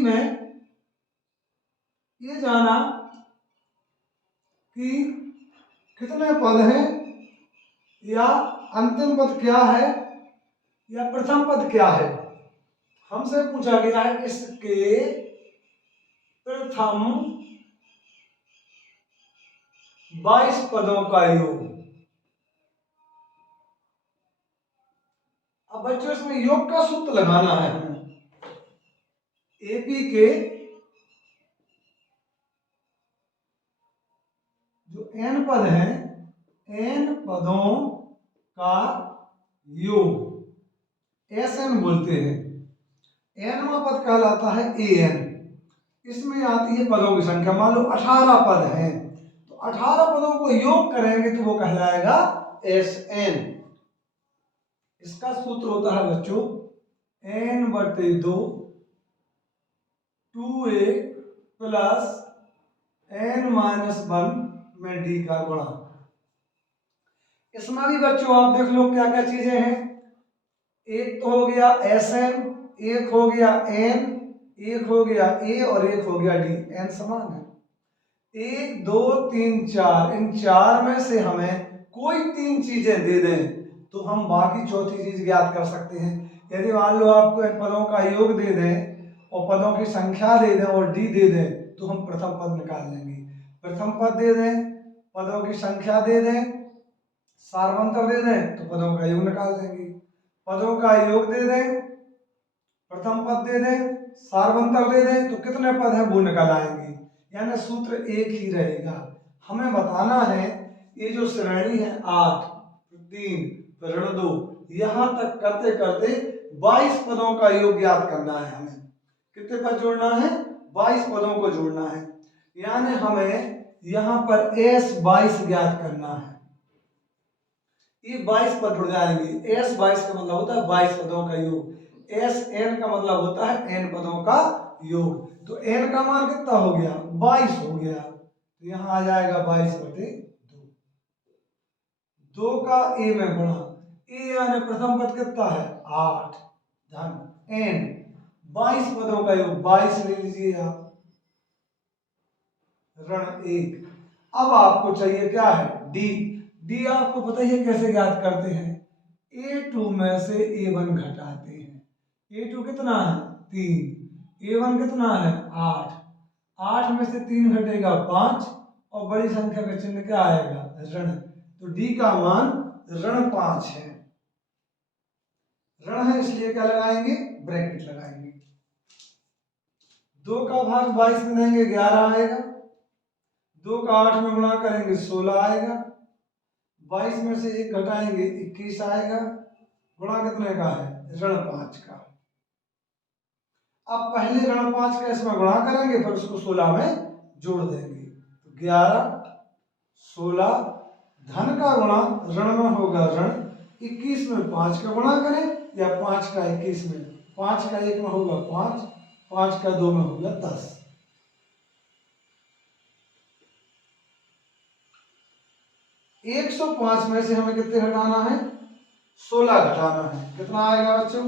में ये जाना कि कितने पद हैं, या अंतिम पद क्या है, या प्रथम पद क्या है। हमसे पूछा गया है इसके प्रथम 22 पदों का योग। अब बच्चों इसमें योग का सूत्र लगाना है हमें। एपी के जो n पद हैं, n पदों का योग Sn बोलते हैं। nवां पद कहलाता है an। इसमें आती है पदों की संख्या। मान लो 18 पद हैं, तो 18 पदों को योग करेंगे तो वो कहलाएगा Sn। इसका सूत्र होता है बच्चों n/2 2a प्लस n-1 में d का गुणा। इसमें भी बच्चों आप देख लो क्या क्या चीजें हैं। एक तो हो गया Sn, एक हो गया n, एक हो गया a और एक हो गया d। n समान है। 1 2 3 4, इन चार में से हमें कोई 3 चीजें दे दें तो हम बाकी चौथी चीज ज्ञात कर सकते हैं। यदि मान लो आपको इन पदों का योग दे दें और पदों की संख्या दे दें और d दे दें तो हम प्रथम पद निकाल लेंगे। प्रथम पद दे दें, पदों की संख्या दे दें, सार्वंतर दे दें तो पदों का योग निकाल देंगे। पदों का योग दे दें, प्रथम पद दे दें, सार्वंतर दे दें तो कितने पद हैं वो निकल आएंगे। यानी सूत्र एक ही रहेगा। हमें बताना है ये जो श्रेणी है 8 3 ऋण 2 यहां तक करते करते 22 पदों का योग ज्ञात करना है। हमें कितने पद जोड़ना है? 22 पदों को जोड़ना है। यानी हमें यहां पर S22 ज्ञात करना है। ये 22 पद जुड़ जाएंगे। S22 का मतलब होता है 22 पदों का योग। Sn का मतलब होता है n पदों का योग। तो n का मान कितना हो गया? 22 हो गया। तो यहां आ जाएगा 22/2। 2 का a में गुणा। a यानी प्रथम पद कितना है? 8 धन n 22 पदों का योग 22 ले लीजिए आप, ऋण 1। अब आपको चाहिए क्या है? d। d आपको पता ही है कैसे ज्ञात करते हैं। a2 में से a1 घटाते हैं। a2 कितना है? 3। a1 कितना है? 8। 8 में से 3 घटेगा 5 और बड़ी संख्या का चिन्ह क्या आएगा? ऋण। तो d का मान ऋण 5 है। ऋण है इसलिए क्या लगाएंगे? ब्रैकेट लगाएंगे। 2 का भाग 22 में देंगे 11 आएगा। 2 का 8 में गुणा करेंगे 16 आएगा। 22 में से 1 घटाएंगे 21 आएगा। गुणा कितने का है? ऋण 5 का। अब पहले ऋण 5 का इसमें गुणा करेंगे फिर उसको 16 में जोड़ देंगे। तो 11 16 धन का गुणा ऋण में होगा ऋण। 21 में 5 का गुणा करें या 5 का 21 में। 5 का 1 में होगा 5, 5 का 2 में होगा 10। 105 में से हमें कितने घटाना है? 16 घटाना है। कितना आएगा बच्चों?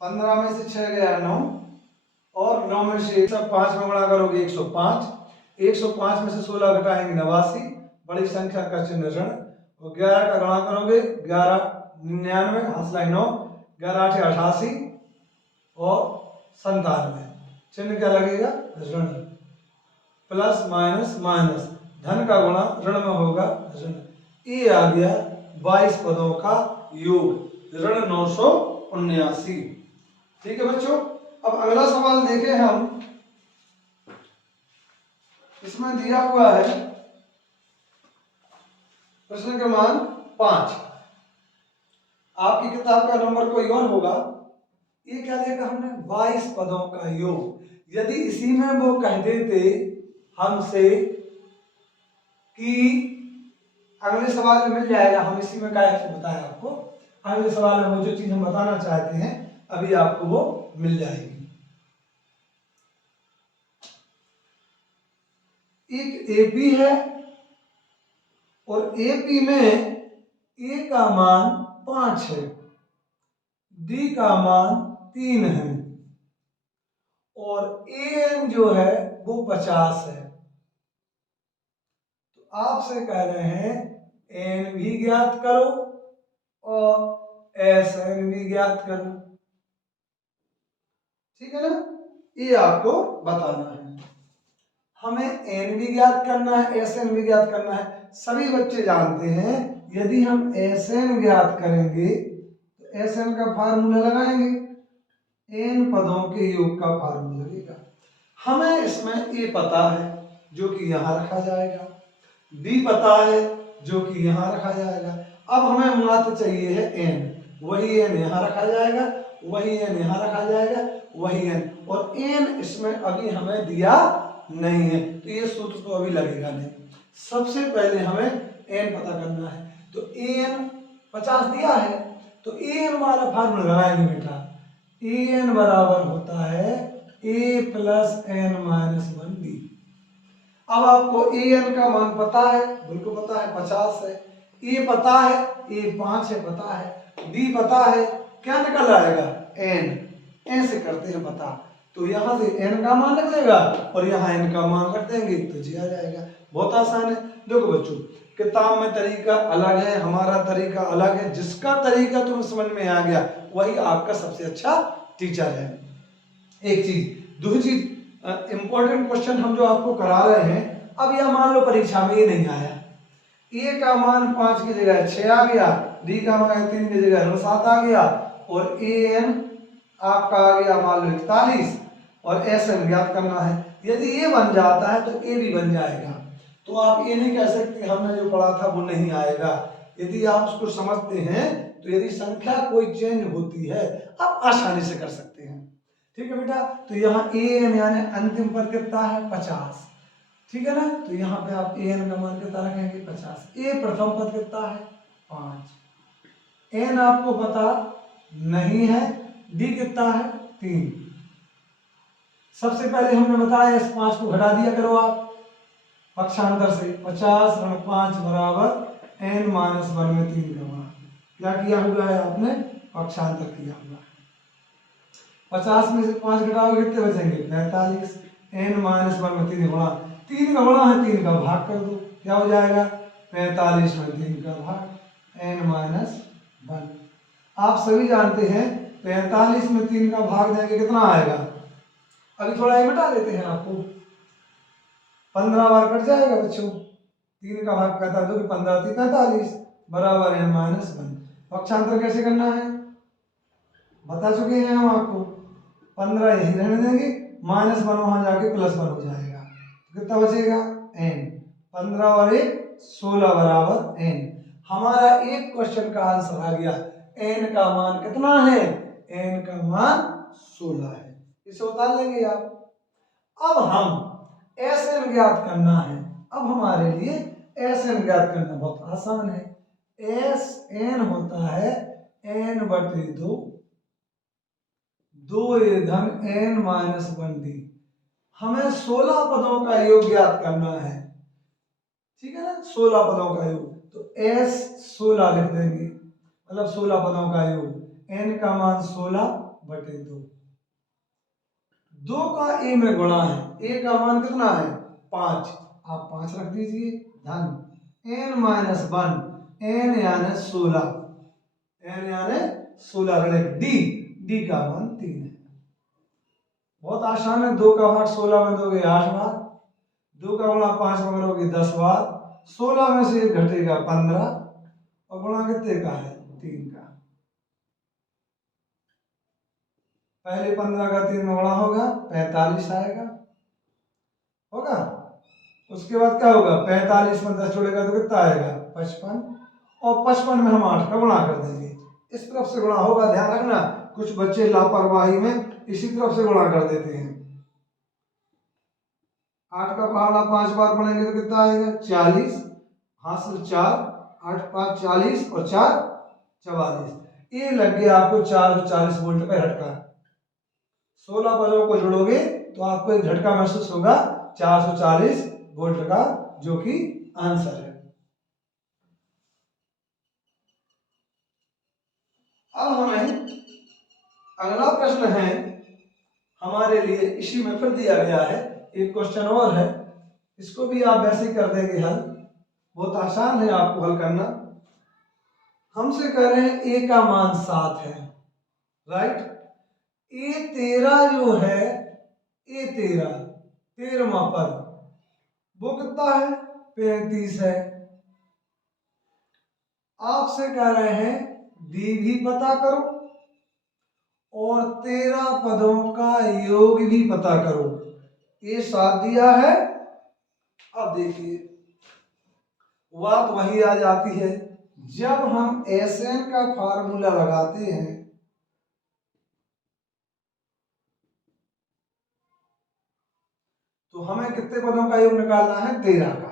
15 में से 6 गया 9 और 9 में से 105 में गुणा करोगे 105। 105 में से 16 घटाएंगे 89, बड़ी संख्या का चिन्ह ऋण। और 11 का गुणा करोगे 11 99, हाथ 9 11 8 88 और 97, चिन्ह क्या लगेगा? ऋण। प्लस माइनस माइनस, धन का गुणा ऋण में होगा ऋण। ये आ गया 22 पदों का योग, ऋण 979। ठीक है बच्चों। अब अगला सवाल देखें हम। इसमें दिया हुआ है प्रश्न क्रमांक 5। आपकी किताब का नंबर कोई और होगा। ये क्या देखा हमने? 22 पदों का योग। यदि इसी में वो कह देते हमसे कि अगले सवाल में मिल जाएगा, हम इसी में क्या बताया आपको, अगले सवाल में वो जो चीज हम बताना चाहते हैं अभी आपको वो मिल जाएगी। एक एपी है और एपी में ए का मान 5 है, डी का मान 3 है और एन जो है वो 50 है। तो आपसे कह रहे हैं एन भी ज्ञात करो और एस एन भी ज्ञात करो। ठीक है ना, ये आपको बताना है। हमें एन भी ज्ञात करना है, एस एन भी ज्ञात करना है। सभी बच्चे जानते हैं यदि हम एस एन ज्ञात करेंगे तो एस एन का फार्मूला लगाएंगे, एन पदों के योग का फार्मूला लगेगा। हमें इसमें ए पता है जो कि यहाँ रखा जाएगा, बी पता है जो कि यहाँ रखा जाएगा। अब हमें मात्र चाहिए है एन, वही एन यहाँ रखा जाएगा, वही एन यहाँ रखा जाएगा, वही एन, और एन इसमें अभी हमें दिया नहीं है तो ये सूत्र तो अभी लगेगा नहीं। सबसे पहले हमें एन पता करना है। तो एन 50 दिया है तो एन वाला फार्मूला लगाएंगे बेटा। एन बराबर होता है ए प्लस एन माइनस 1 डी। अब आपको ए एन का मान पता है, बिल्कुल पता है 50 है, ए पता है, ए 5 है पता है, डी पता है, क्या निकल आएगा एन, ऐसे करते हैं पता। तो यहाँ से एन का मान निकलेगा और यहाँ एन का मान रख देंगे तो जी आ जाएगा। बहुत आसान है। देखो बच्चों, किताब में तरीका अलग है, हमारा तरीका अलग है। जिसका तरीका तुम्हें समझ में आ गया वही आपका सबसे अच्छा टीचर है। एक चीज। दूसरी चीज, इंपॉर्टेंट क्वेश्चन हम जो आपको करा रहे हैं, अब यह मान लो परीक्षा में ये नहीं आया, ए का मान 5 की जगह 6 आ गया, डी का मान 3 की जगह 7 आ गया, और ए एन आपका आ गया मान लो 41, और एस एन ज्ञात करना है। यदि ये बन जाता है तो ए भी बन जाएगा। तो आप ये नहीं कह सकते हमने जो पढ़ा था वो नहीं आएगा। यदि आप उसको समझते हैं तो यदि संख्या कोई चेंज होती है आप आसानी से कर सकते हैं। ठीक है बेटा, तो यहाँ ए एन यानी अंतिम पद कितना है 50। ठीक है ना, तो यहाँ पे आप ए एन का मान कितना रखेंगे 50। ए प्रथम पद कितना है 5, एन आपको पता नहीं है, डी कितना है 3। सबसे पहले हमने बताया इस 5 को घटा दिया करो आप पक्षांतर से, 50 ऋण 5 बराबर एन माइनस 1 में 3 का गुणा। क्या किया हुआ है आपने, पक्षांतर किया हुआ है। 50 में से 5 घटाओगे कितने बचेंगे 45, एन माइनस 1 में 3 गुणा, 3 का गुणा है 3 का भाग कर दो, क्या हो जाएगा 45 में 3 का भाग एन माइनस 1। आप सभी जानते हैं 45 में 3 का भाग देंगे कितना आएगा। अभी थोड़ा ये मिटा देते हैं आपको, 15 बार कट जाएगा बच्चों। 3 का भाग कहता है 15 3 45 बराबर एन माइनस 1। पक्षांतर कैसे करना है बता चुके हैं हम आपको। 15 यही रहने देंगे, -1 वहां जाके +1 हो जाएगा, तो कितना बचेगा n। 15 और 1 16 बराबर n। हमारा एक क्वेश्चन का आंसर आ गया। n का मान कितना है, n का मान 16 है। इसे उतार लेंगे आप। अब हम Sn ज्ञात करना है। अब हमारे लिए Sn ज्ञात करना बहुत आसान है। Sn होता है n/2 2a धन n माइनस 1d। हमें 16 पदों का योग ज्ञात करना है। ठीक है ना, 16 पदों का योग, तो s 16 लिख देंगे, मतलब 16 पदों का योग, n का मान 16/2। 2 का a में गुणा है, a का मान कितना है 5, आप 5 रख दीजिए, धन n माइनस 1, n यानी 16, n यानी 16 डी का मान 3 है। बहुत आसान है। 2 का भाग 16 में दोगे 8 बार, 2 का गुणा 5 में करोगे 10 बार, 16 में से घटेगा 15 और गुणा कितने का है 3 का। पहले 15 का 3 में गुणा होगा 45 आएगा, होगा। उसके बाद क्या होगा 45 में 10 जोड़ेगा तो कितना आएगा 55, और 55 में हम 8 का गुणा कर देंगे। इस तरफ से गुणा होगा, ध्यान रखना, कुछ बच्चे लापरवाही में इसी तरफ से गुणा कर देते हैं। 8 का पहाड़ा 5 बार पढ़ेंगे तो कितना आएगा 40, हासिल 4, 8 5 40 और 4 44। ये लग गया आपको 440 वोल्ट का झटका। 16 पदों को जोड़ोगे तो आपको एक झटका महसूस होगा 440 वोल्ट का, जो कि आंसर है। अब हमें अगला प्रश्न है, हमारे लिए इसी में फिर दिया गया है। एक क्वेश्चन और है, इसको भी आप वैसे ही कर देंगे हल, बहुत आसान है आपको हल करना। हमसे कह रहे हैं ए का मान 7 है, राइट। A13 जो है, A13 13वां पद वो कितना है, 35 है। आपसे कह रहे हैं डी भी पता करो और 13 पदों का योग भी पता करो। ये 7 दिया है। अब देखिए बात वही आ जाती है, जब हम एसएन का फार्मूला लगाते हैं तो हमें कितने पदों का योग निकालना है, 13 का।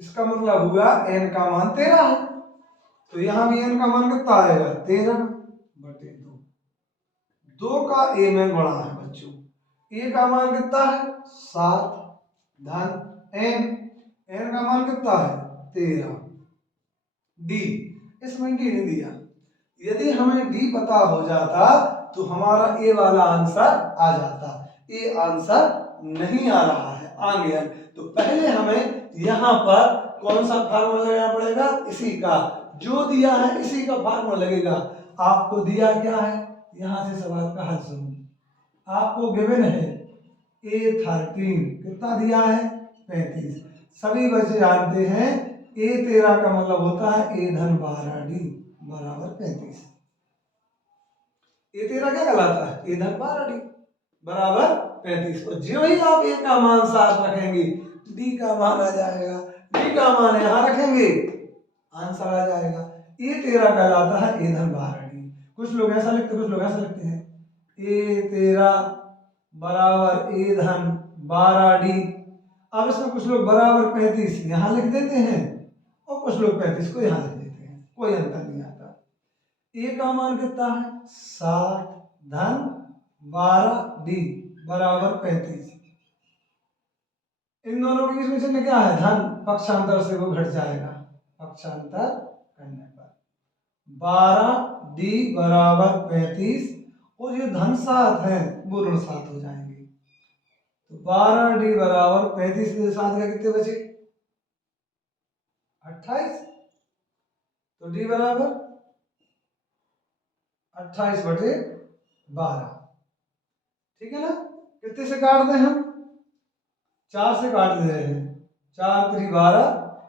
इसका मतलब हुआ एन का मान 13 है, तो यहां भी एन का मान कितना आएगा, 13/2। 2 का ए में गुणा है बच्चों। ए का मान कितना है, 7 धन एन का मान कितना है, 13। डी, इसमें डी नहीं दिया। यदि हमें डी पता हो जाता तो हमारा ए वाला आंसर आ जाता। ए आंसर नहीं आ रहा है, आ गया। तो पहले हमें यहाँ पर कौन सा फार्मूला लगाना पड़ेगा, इसी का, जो दिया है इसी का फार्मूला लगेगा। आपको दिया क्या है, यहाँ से सवाल का हल सुनो। आपको गिवन है A13 कितना दिया है, 35। सभी बच्चे जानते हैं A13 का मतलब होता है A धन 12D बराबर 35। A13 क्या कहलाता है, A धन 12D बराबर 35। और जो ही आप A का मान 7 रखेंगे, D का मान आ जाएगा, D का मान यहाँ रखेंगे, आंसर आ जाएगा। A13 कहलाता है A धन 12D। कुछ लोग ऐसा लिखते, कुछ लोग ऐसा लिखते हैं A13 बराबर A धन 12D। अब इसमें कुछ लोग बराबर 35 यहाँ लिख देते हैं और कुछ लोग 35 को यहाँ लिख देते हैं, कोई अंतर नहीं आता। ए का मान कितना है, 7 धन 12D बराबर 35। इन दोनों के बीच में क्या है, धन, पक्षांतर से वो घट जाएगा, पक्षांतर करने पर 12D बराबर 35 और ये धन 7 है वो ऋण 7 हो जाएंगे। तो 12D बराबर 35 में 7 का कितने बचे, 28। तो D बराबर 28/12, ठीक है ना। कितने से काट दें हम, 4 से काट दे रहे हैं, 4 3 12,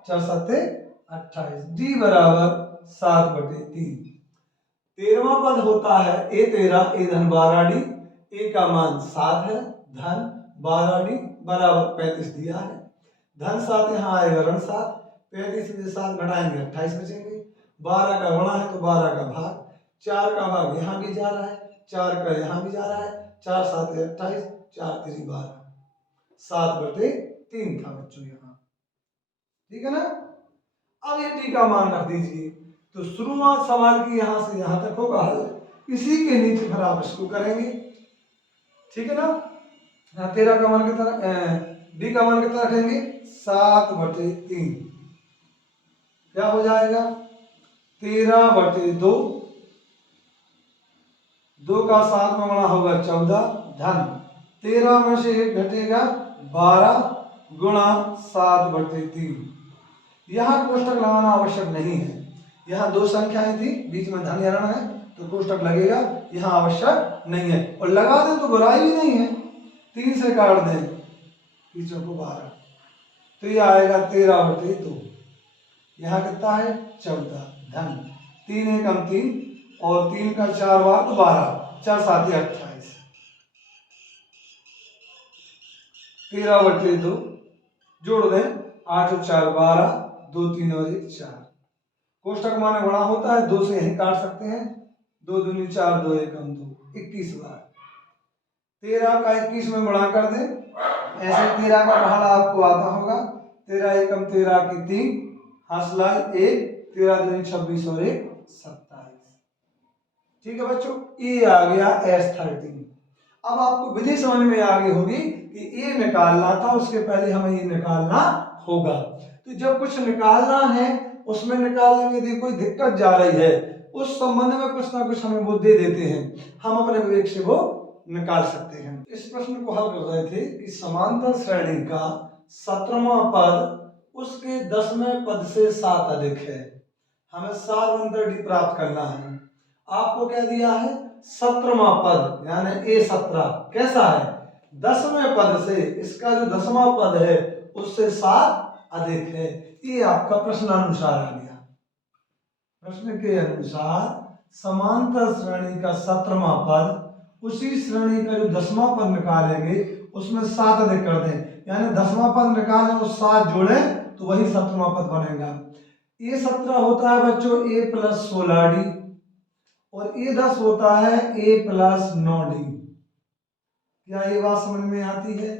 4 7 28। D बराबर 7/3। 13वां पद होता है A13 A धन 12D। ए का मान 7 है, धन 12D बराबर 35 दिया है। धन 7 यहाँ आएगा, ऋण 7, 35 में 7 घटाएंगे 28 बचेंगे। 12 का गुणा है तो 12 का भाग, 4 का भाग यहाँ भी जा रहा है, 4 का यहाँ भी जा रहा है, 4 7 28, 4 3 12, 7/3 था बच्चों यहाँ, ठीक है ना। अब ये टी का मान रख दीजिए, तो शुरुआत सवाल की यहाँ से यहाँ तक होगा हल, इसी के नीचे फिर आप इसको करेंगे, ठीक है ना। यहाँ 13 का मान कितना, डी का मान कितना रखेंगे, 7/3, क्या हो जाएगा 13/2, 2 का 7 में गुणा होगा 14, धन 13 में से 1 घटेगा 12 गुणा 7/3। यहाँ कोष्टक लगाना आवश्यक नहीं है, यहाँ 2 संख्याएं थी, बीच में धन या ऋण है तो कोष्टक लगेगा, यहाँ आवश्यक नहीं है। और लगा दें तो बुराई भी नहीं है, 3 से काट दें, पीछे को 12, तो ये आएगा 13/2। यहाँ कितना है 14, धन 3 एकम 3 और 3 का 4 बार तो 12, 4 7 28, 13/2 जोड़ दें, 8 और 4 12, 2 3 और 1 4। कोष्टक माने गुणा होता है, 2 से यहीं काट सकते हैं, 2 दूनी 4, 2 एकम 2, 21 बार। 13 का 21 में गुणा कर दें, ऐसे 13 का पहाड़ा आपको आता होगा, 13 एकम 13 की 3, हासिल 1, 13 दूनी 26 और 1 27, ठीक है बच्चों। ये आ गया S13। अब आपको विधि समझ में आ गई होगी कि ये निकालना था, उसके पहले हमें ये निकालना होगा। तो जब कुछ निकालना है, उसमें निकालने में यदि कोई दिक्कत जा रही है, उस संबंध में कुछ ना कुछ हमें वो दे देते हैं, हम अपने विवेक से वो निकाल सकते हैं। इस प्रश्न को हल कर रहे थे कि समांतर श्रेणी का 17वां पद उसके 10वें पद से 7 अधिक है। हमें सार्वंतर डी प्राप्त करना है। आपको क्या दिया है? 17वां पद यानी A17 कैसा है? 10वें पद से, इसका जो 10वां पद है उससे 7 अधिक है। ये आपका प्रश्नानुसार आ गया। प्रश्न के अनुसार समांतर श्रेणी का 17वां पद उसी श्रेणी का जो 10वां पद निकालेंगे उसमें 7 अधिक कर दें, यानी 10वां पद निकालें और 7 जोड़ें तो वही 17वां पद बनेगा। A17 होता है बच्चों A + 16D और A10 होता है A + 9D। क्या ये बात समझ में आती है?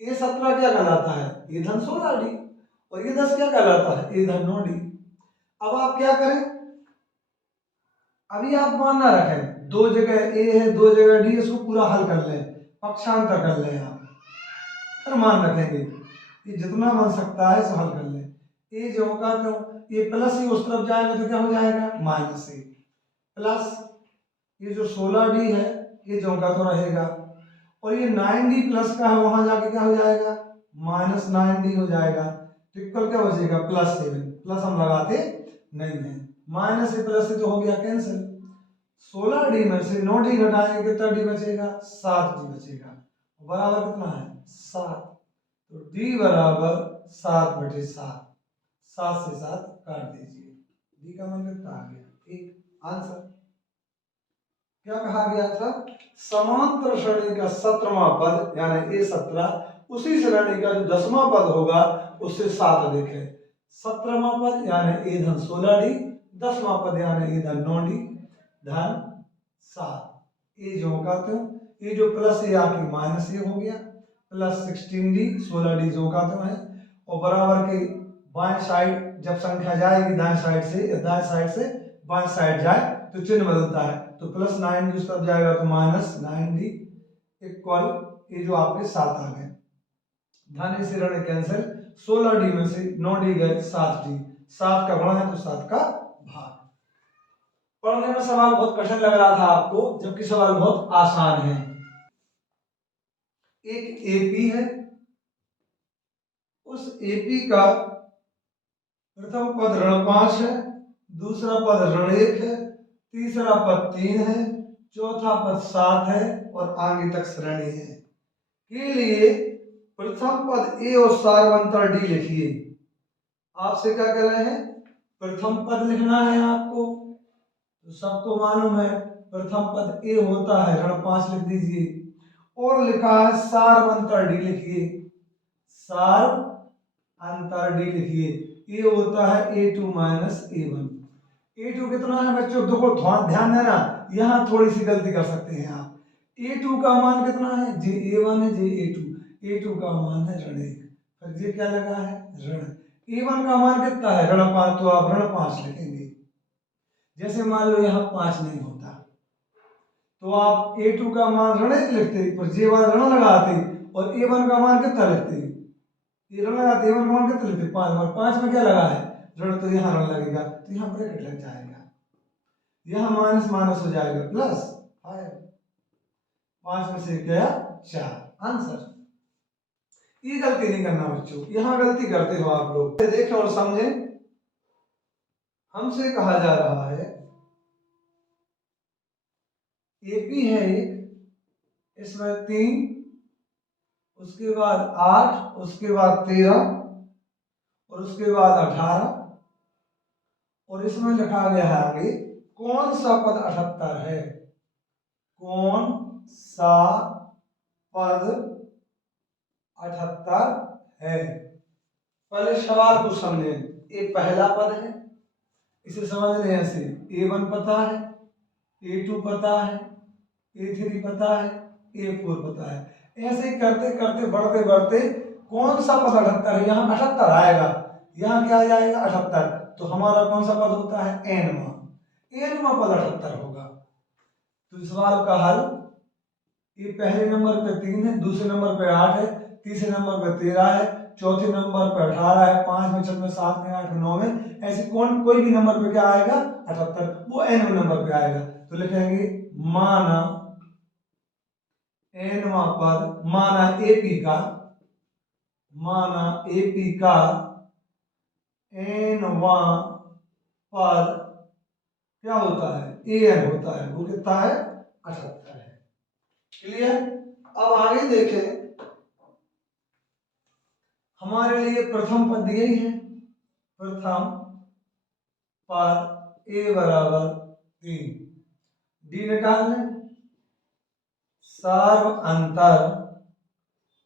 A17 क्या कहलाता है? A धन 16D और A10 क्या कहलाता है? A धन 9D। अब आप क्या करें? अभी आप मान ना रखें, दो जगह A है दो जगह D, इसको पूरा हल कर लें, पक्षांतर कर लें आप, फिर मान रखेंगे। ये जितना बन सकता है इसे हल कर लें। A जो होगा तो ये प्लस ही उस तरफ जाएगा तो क्या हो जाएगा? -A प्लस ये जो 16D है ये जो होगा तो रहेगा, और ये 9D प्लस का है वहां जाके क्या हो जाएगा? -9D हो जाएगा। तो इक्वल क्या बचेगा? +7। प्लस हम लगाते नहीं है, माइनस से प्लस से तो हो गया कैंसिल। 16D में से 9D घटाएंगे कितना D बचेगा? 7D बचेगा। बराबर कितना है? 7। तो D बराबर 7/7। 7 से 7 काट दीजिए। D का मान कितना आ गया? 1। आंसर क्या कहा गया था? समांतर श्रेणी का 17वां पद यानी A17 उसी श्रेणी का जो 10वां पद होगा उससे 7 अधिक है। 17वां पद यानी A धन 16D, 10वां पद यानी A धन 9D धन 7। ये जो होगा तो ये जो प्लस है आके -A हो गया, प्लस 16D 16D जो होगा तो है, और बराबर के बाएं साइड जब संख्या जाएगी दाएं साइड से बाएं साइड जाए तो चिन्ह बदलता है, तो +9D उस तरफ जाएगा तो -9D इक्वल ये जो आपके 7 आ गए। धन से ऋण कैंसिल, 16D में से 9D गए 7D, 7 का गुणा है तो 7 का भाग। पढ़ने में सवाल बहुत कठिन लग रहा था आपको, जबकि सवाल बहुत आसान है। एक AP है, उस AP का प्रथम पद ऋण 5 है, दूसरा पद ऋण 1 है, तीसरा पद 3 है, चौथा पद 7 है और आगे तक श्रेणी है। के लिए प्रथम पद A और सार्वंतर D लिखिए। आपसे क्या कह रहे हैं? प्रथम पद लिखना है आपको, तो सबको मालूम है प्रथम पद A होता है ऋण 5 लिख दीजिए, और लिखा है सार्वंतर D लिखिए। सार्वंतर D लिखिए, ये होता है A2 - A1। A2 कितना है बच्चों? देखो ध्यान देना, यहाँ थोड़ी सी गलती कर सकते हैं आप। A2 का मान कितना है? जे A1 है जे A2, A2 का मान है ऋण 1, फिर ये क्या लगा है? ऋण। A1 का मान कितना है? ऋण 5, तो आप ऋण 5 लिखेंगे। जैसे मान लो यहाँ 5 नहीं होता तो आप A2 का मान ऋण 1 लिखते और J1 ऋण लगाते, और A1 का मान कितना लिखते? ये ऋण लगाते, A1 का मान कितना लिखते? 5, और 5 में क्या लगा है? ऋण, तो यहाँ ऋण लगेगा तो यहाँ ब्रैकेट लग जाएगा, यहाँ माइनस माइनस हो जाएगा +5। 5 में से गया 4। आंसर। ये गलती नहीं करना बच्चों, यहाँ गलती करते हो आप लोग। देखें और समझें, हमसे कहा जा रहा है AP है एक, इसमें 3, उसके बाद 8, उसके बाद 13 और उसके बाद 18, और इसमें लिखा गया है आगे कौन सा पद 78 है? कौन सा पद 78 है? पहले सवाल को समझें। ये पहला पद है, इसे समझने ऐसे A1 पता है, A2 पता है, A3 पता है, A4 पता है। ऐसे करते करते बढ़ते बढ़ते कौन सा पद 78 है? यहाँ 78 आएगा, यहाँ क्या आ जाएगा? 78। तो हमारा कौन सा पद होता है? Nवां पद 78 होगा। तो सवाल का हल, ये पहले नंबर पे 3 है, दूसरे नंबर पे 8 है, तीसरे नंबर पे 13 है, चौथे नंबर पे 18 है, 5 में, 6 में, 7 में, 8 में, 9 में, ऐसे कोई भी नंबर पे क्या आएगा? 78, वो nवें नंबर पे आएगा। तो लिखेंगे माना एनवां पद माना एपी का एनवां पद क्या होता है, एन होता है, वो कितना है 78 है। क्लियर। अब आगे देखें, हमारे लिए प्रथम पद दिए ही है, प्रथम पद ए बराबर 3, डी निकाल लें, सार्व अंतर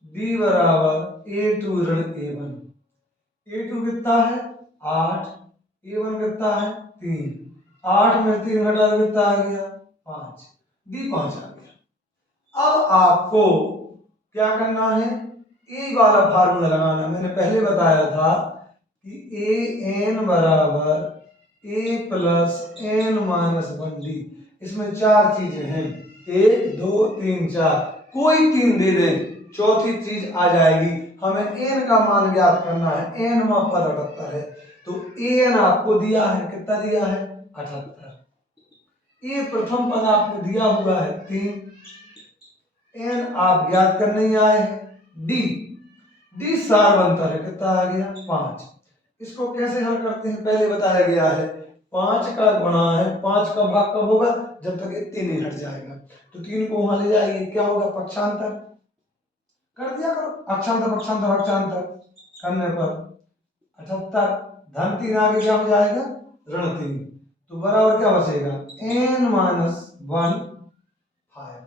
डी बराबर A2 ऋण A1, A2 कितना है 8, A1 कितना है 3, 8 में 3 घटा दो कितना आ गया 5, डी 5 आ गया। अब आपको क्या करना है, ए वाला फार्मूला लगाना। मैंने पहले बताया था कि ए एन बराबर ए प्लस एन माइनस 1 डी। इसमें 4 चीजें हैं, 1 2 3 4, कोई 3 दे दें, चौथी चीज आ जाएगी। हमें एन का मान ज्ञात करना है, एन में पद 78 है, तो एन आपको दिया है, कितना दिया है 78। ये प्रथम पद आपको दिया हुआ है 3, एन आप ज्ञात करने ही आए हैं, डी सार्वंतर है, कितना आ गया 5। इसको कैसे हल करते हैं पहले बताया गया है, 5 का गुणा है, 5 का भाग कब होगा, जब तक ये 3 नहीं हट जाएगा। तो 3 को वहां ले जाएंगे, क्या होगा पक्षांतर कर दिया करो, अक्षांतर पक्षांतर अक्षांतर करने पर 78, धन 3 आगे क्या हो जाएगा ऋण 3, तो बराबर क्या बचेगा n माइनस 1 5।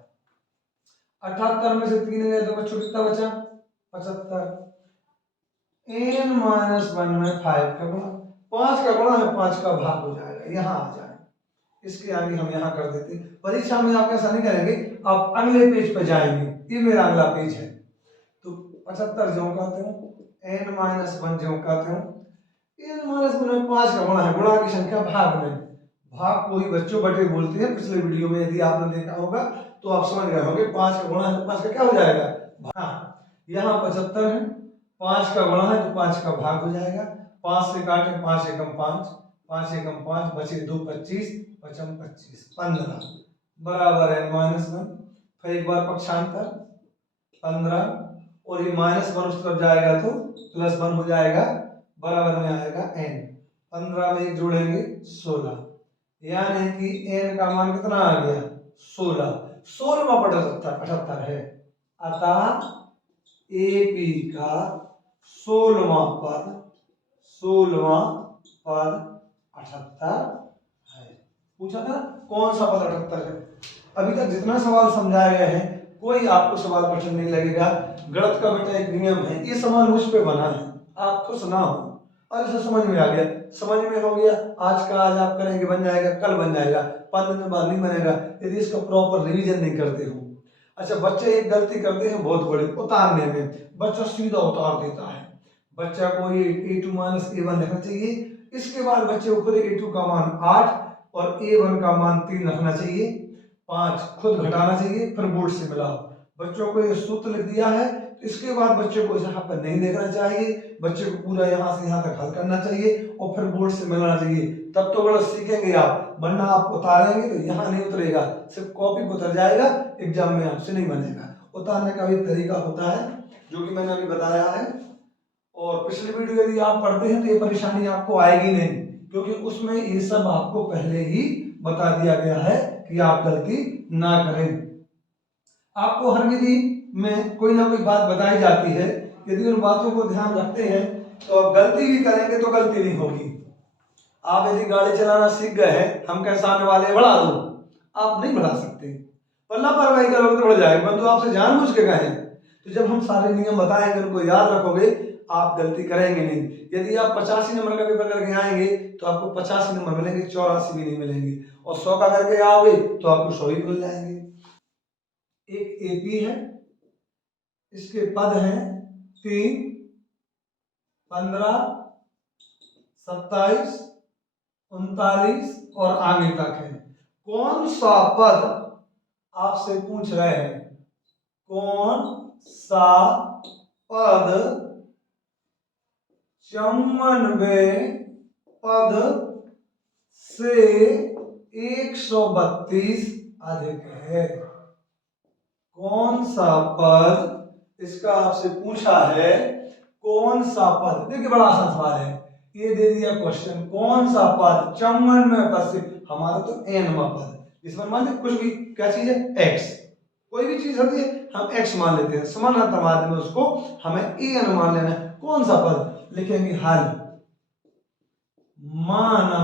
78 में से 3 गए तो बच्चों कितना बचा 75, n माइनस 1 में 5 का गुणा, 5 का गुणा है 5 का भाग हो जाएगा, यहाँ आ जाए, इसके आगे हम यहाँ कर देते। परीक्षा में आप ऐसा नहीं करेंगे, आप अगले पेज पर जाएंगे, ये मेरा अगला पेज है, तो 75 जो कहते हो n माइनस 1 जो कहते हो, n माइनस 1 में 5 का गुणा है, गुणा की संख्या भाग में, भाग को ही बच्चों बटे बोलते हैं। पिछले वीडियो में यदि आपने देखा होगा तो आप समझ गए होंगे, 5 का गुणा है तो 5 का क्या हो जाएगा हाँ, यहाँ 75 है, 5 का गुणा है तो 5 का भाग हो जाएगा, 5 से काटे 5 एकम 5, 5 एकम 5 बचे 2 25, 5 25 15 बराबर है -1। फिर एक बार पक्षांतर 15, और ये -1 उस तरफ जाएगा तो +1 हो जाएगा, बराबर में आएगा n, 15 में एक जोड़ेंगे 16, यानी कि n का मान कितना आ गया 16, 16वां पद 78 है, अतः AP का 16वां पद 78 है। पूछा था कौन सा पद 78 है। अभी तक जितना सवाल समझाए गए हैं कोई आपको सवाल कठिन नहीं लगेगा। गणित का बेटा एक नियम है, ये सवाल मुझ पे बना है, आप खुश ना हो, और इसे समझ में आ गया, समझ में हो गया, आज का आज आप करेंगे बन जाएगा, कल बन जाएगा, 5 दिन बाद नहीं बनेगा यदि इसका प्रॉपर रिवीजन नहीं करते हो। अच्छा, बच्चे एक गलती करते हैं बहुत बड़ी, उतारने में, बच्चा सीधा उतार देता है, बच्चा को ये A2 माइनस A1 लिखना चाहिए, इसके बाद बच्चे को खुद A2 का मान 8 और A1 का मान 3 रखना चाहिए, 5 खुद घटाना चाहिए, फिर बोर्ड से मिलाओ। बच्चों को ये सूत्र लिख दिया है, तो इसके बाद बच्चे को यहाँ पर नहीं देखना चाहिए, बच्चे को पूरा यहाँ से यहाँ तक हल करना चाहिए और फिर बोर्ड से मिलाना चाहिए, तब तो गणित सीखेंगे आप, वरना आप उतारेंगे तो यहाँ नहीं उतरेगा, सिर्फ कॉपी पर उतर जाएगा, एग्जाम में आपसे नहीं बनेगा। उतारने का भी तरीका होता है जो कि मैंने अभी बताया है, और पिछली वीडियो यदि आप पढ़ते हैं तो ये परेशानी आपको आएगी नहीं, क्योंकि उसमें ये सब आपको पहले ही बता दिया गया है कि आप गलती ना करें। आपको हर विधि में कोई ना कोई बात बताई जाती है, यदि उन बातों को ध्यान रखते हैं तो आप गलती भी करेंगे तो गलती नहीं होगी। आप यदि गाड़ी चलाना सीख गए हैं, हम कहें सामने वाले बढ़ा दो, आप नहीं बढ़ा सकते, पर लापरवाही करोगे तो बढ़ जाएगा, परंतु आपसे जानबूझ के कहें तो जब हम सारे नियम बताएंगे उनको याद रखोगे आप गलती करेंगे नहीं। यदि आप 85 नंबर का पेपर करके आएंगे तो आपको 85 नंबर मिलेंगे, 84 भी नहीं मिलेंगे, और 100 का करके आओगे तो आपको 100 ही मिल जाएंगे। एक एपी है, इसके पद हैं 3, 15, 27, 39 और आगे तक है। कौन सा पद आपसे पूछ रहे हैं, कौन सा पद 94 पद से 132 अधिक है, कौन सा पद, इसका आपसे पूछा है कौन सा पद, देखिए बड़ा आसान सवाल है, ये दे दिया क्वेश्चन, कौन सा पद 54वें पद से, हमारा तो nवां पद, इसमें मान लीजिए कुछ भी, क्या चीज है, x, कोई भी चीज होती है हम x मान लेते हैं, समानांतर माध्य में उसको हमें an मान लेना है, कौन सा पद लिखेंगे, हल, माना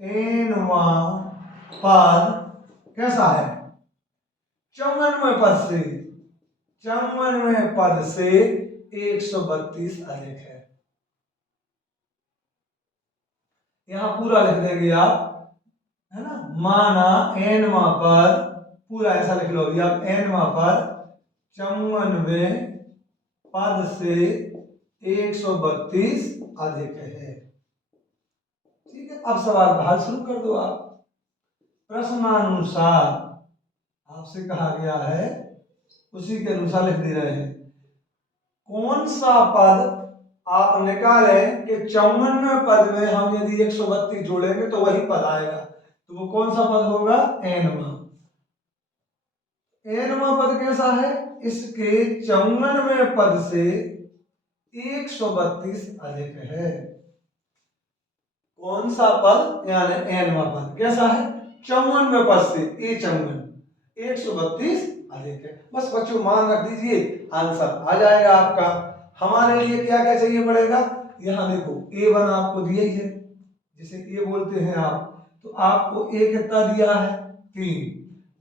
nवां पद कैसा है, 54वें पद से, 54वें पद से 132 अधिक है, यहां पूरा लिख देंगे आप, है ना, माना nवां पद, पूरा ऐसा लिख लो अभी आप, nवां पद 54वें पद से 132 अधिक है। ठीक है, अब सवाल का हल शुरू कर दो आप। प्रश्नानुसार आपसे कहा गया है, उसी के अनुसार लिख दे रहे हैं, कौन सा पद आप निकाले कि 54वें पद में हम यदि 132 जोड़ेंगे तो वही पद आएगा, तो वो कौन सा पद होगा, nवां। nवां पद कैसा है, इसके 54वें पद से 132 अधिक है, कौन सा पद, यानी nवां पद कैसा है, 54वें पद से 132 अधिक है, बस बच्चों मान रख दीजिए, आंसर आ जाएगा आपका। हमारे लिए क्या क्या चाहिए पड़ेगा, यहां देखो a1 आपको दिया ही है, जिसे a बोलते हैं आप, तो आपको a कितना दिया है, 3,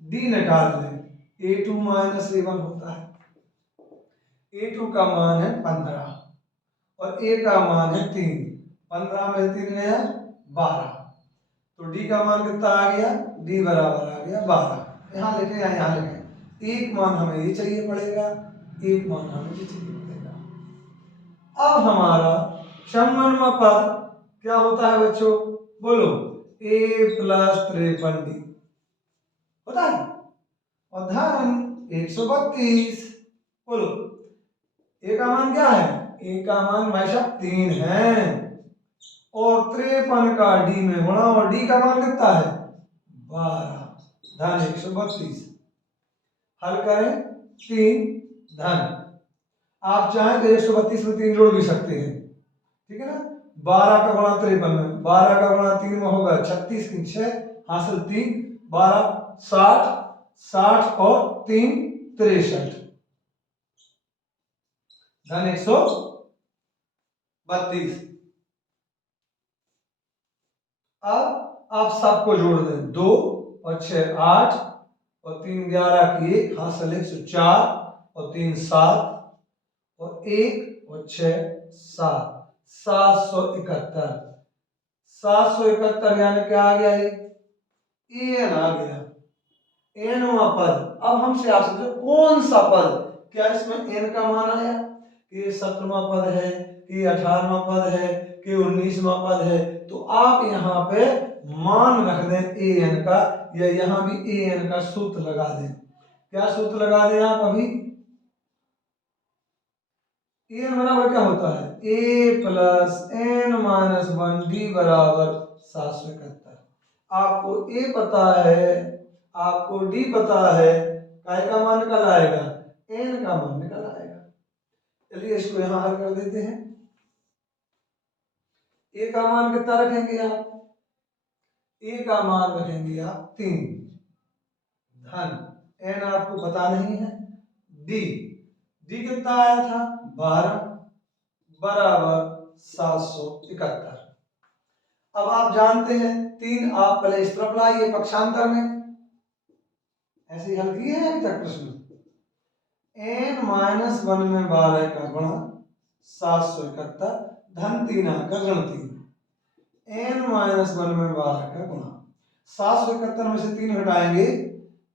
d निकाल लें, a2 माइनस a1 होता है, a2 का मान है 15 और a का मान है 3, 15 में 3 गया 12, तो d का मान कितना आ गया, d बराबर आ गया 12, यहाँ लिखे या यहाँ लिखे, एक मान हमें ये चाहिए पड़ेगा, एक मान हमें ये चाहिए पड़ेगा। अब हमारा 56वां पद क्या होता है बच्चों, बोलो, a प्लस 53d होता है, और धन 132, बोलो a का मान क्या है, a का मान भाई साहब 3 है, और 53 का d में गुणा, और d का मान कितना है 12, धन 132, हल करें 3 धन, आप चाहें तो 132 में 3 जोड़ भी सकते हैं, ठीक है ना, 12 का गुणा 53 में, 12 का गुणा 3 में होगा 36 की 6 हासिल 3, 12 60, 60 और 3 63, धन 132। अब आप सबको जोड़ दें, 2 और 6 8 और 3 11 की 1 हासिल 104 और 3 7 और 1 और 6 7, 771, 771 यानी क्या आ गया, ये एन आ गया, nवां पद। अब हमसे आपसे पूछो कौन सा पद, क्या इसमें n का मान आया, कि 17वां पद है, कि 18वां पद है, कि 19वां पद है, तो आप यहाँ पे मान रख दें an का, या यहाँ भी an का सूत्र लगा दें, क्या सूत्र लगा दें आप अभी, an बराबर क्या होता है, a plus n minus 1d बराबर 771, आपको a पता है, आपको d पता है, काय का मान निकल आएगा, n का मान निकल आएगा। चलिए इसको यहां हल कर देते हैं, a का मान कितना रखेंगे आप, a का मान रखेंगे आप 3, धन n आपको पता नहीं है, d, d कितना आया था 12 बराबर 771। अब आप जानते हैं 3, आप पहले इस तरफ लाइए पक्षांतर में, ऐसे ही हल किए हैं अभी तक प्रश्न, n माइनस 1 में 12 का गुणा 771, धन 3 आकर ऋण 3, n माइनस 1 में 12 का गुणा, 771 में से 3 हटाएंगे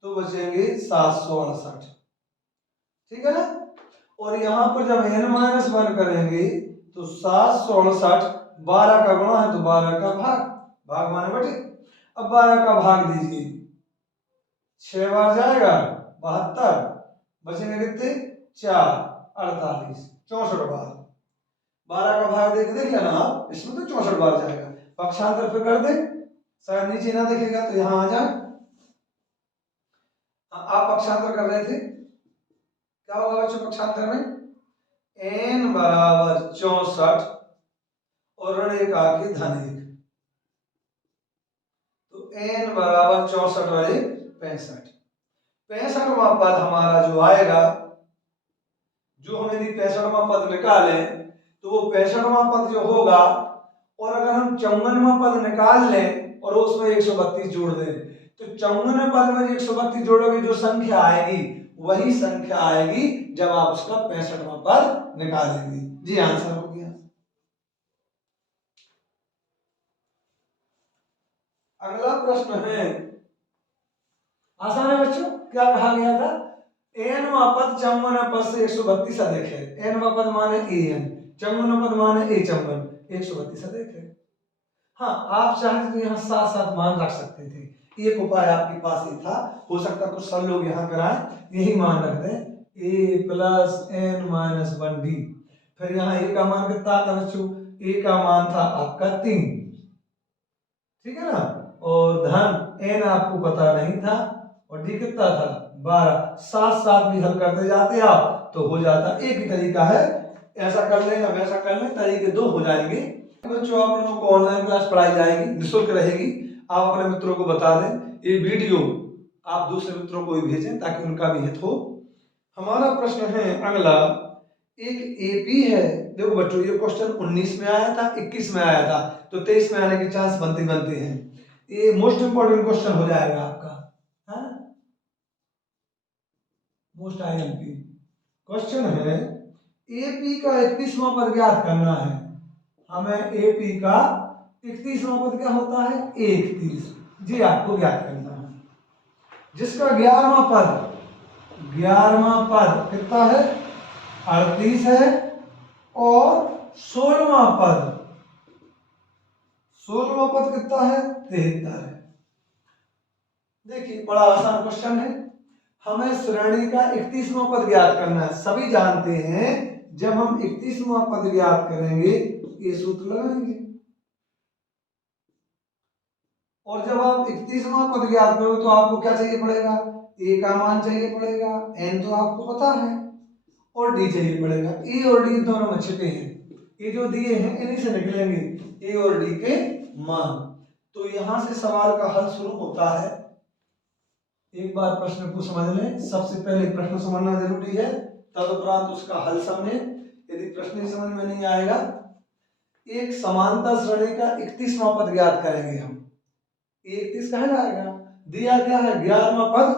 तो बचेंगे 768, ठीक है ना, और यहां पर जब n माइनस 1 करेंगे तो 768, 12 का गुणा है तो 12 का भाग, भाग माने बटे, अब 12 का भाग दीजिए, 6 बार जाएगा 72, बचेंगे कितने 4, 48, 64 बार, 12 का भाग देख लेना आप, इसमें तो 64 बार जाएगा, पक्षांतर फिर कर दे, शायद नीचे ना दिखेगा तो यहां आ जाए, आप पक्षांतर कर रहे थे, क्या होगा बच्चों पक्षांतर में? n बराबर 64 और ऋण 1 आके धन 1, तो n बराबर 64 और 1 65। 65वां पद हमारा जो आएगा, जो हम यदि 65वां पद निकालें तो वो 65वां पद जो होगा, और अगर हम 54वां पद निकाल लें और उसमें 132 जोड़ दें, तो 54वें पद में 132 जोड़ोगे जो संख्या आएगी वही संख्या आएगी जब आप उसका 65वां पद निकालेंगे। जी आंसर हो गया। अगला प्रश्न है, आसान है बच्चों। क्या कहा गया था? n वां पद 54वें पद से 132 अधिक है। n वां पद माने an, 54वां पद माने a 54, 132 अधिक है। हाँ, आप चाहे तो यहाँ साथ साथ मान रख सकते थे। एक उपाय आपके पास ये था, हो सकता कुछ सब लोग यहाँ कराएं, यही मान रख दें a plus n minus 1d। फिर यहाँ a का मान कितना था बच्चों? a का मान था आपका 3, ठीक है ना, और धन n आपको पता नहीं था, और d कितना था? 12। साथ साथ भी हल करते जाते आप तो हो जाता। एक ही तरीका है, ऐसा कर लें या वैसा कर लें, तरीके दो हो जाएंगे। बच्चों आप लोगों को ऑनलाइन क्लास पढ़ाई जाएगी, निःशुल्क रहेगी। आप अपने मित्रों को बता दें, ये वीडियो आप दूसरे मित्रों को भी भेजें ताकि उनका भी हित हो। हमारा प्रश्न है अगला, एक एपी है। देखो बच्चों, ये क्वेश्चन 19 में आया था, 21 में आया था, तो 23 में आने के चांस बनते बनते हैं। ये मोस्ट इंपॉर्टेंट क्वेश्चन हो जाएगा आपका, मोस्ट आईएमपी क्वेश्चन है। एपी का 31वां पद ज्ञात करना है हमें। एपी का 31वां पद क्या होता है? 31 जी आपको ज्ञात करना है, जिसका 11वां पद कितना है? 38 है, और 16वां पद कितना है? 73 है। देखिए बड़ा आसान क्वेश्चन है, हमें श्रेणी का 31वां पद ज्ञात करना है। सभी जानते हैं जब हम 31वां पद ज्ञात करेंगे ये सूत्र लगाएंगे, और जब आप 31वां पद ज्ञात करोगे तो आपको क्या चाहिए पड़ेगा? a का मान चाहिए पड़ेगा, n तो आपको पता है, और d चाहिए पड़ेगा। a और d दोनों में छिपे हैं, ये जो दिए हैं इन्हीं से निकलेंगे a और d के मान। तो यहां से सवाल का हल शुरू होता है। एक बार प्रश्न को समझ लें, सबसे पहले प्रश्न समझना जरूरी है, तदुपरांत उसका हल समझें। यदि प्रश्न ही समझ में नहीं आएगा, एक समानता श्रेणी का 31वां पद ज्ञात करेंगे हम। 31 कहा जाएगा, दिया क्या है? 11वां पद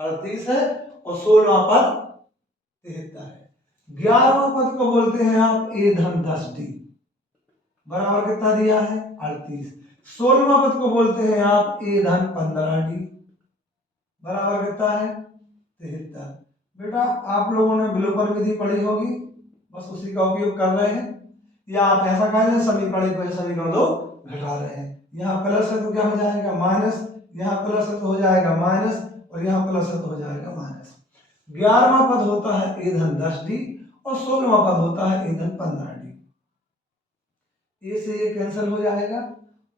38 है और 16वां पद 73 है। 11वां पद को बोलते हैं आप a धन 10d, बराबर कितना दिया है? 38। 16वां पद को बोलते हैं आप a धन 15d, बराबर कितना है? 73। बेटा आप लोगों ने विलोपन विधि पढ़ी होगी, बस उसी का उपयोग कर रहे हैं। या आप ऐसा कह लें समीकरण को समीकरण दो घटा रहे हैं। यहाँ प्लस है तो क्या हो जाएगा? माइनस, यहाँ प्लस है तो हो जाएगा माइनस, और यहाँ प्लस है तो हो जाएगा माइनस। 11वां पद होता है a धन 10d और 16वां पद होता है a धन 15d। ए से ये कैंसिल हो जाएगा,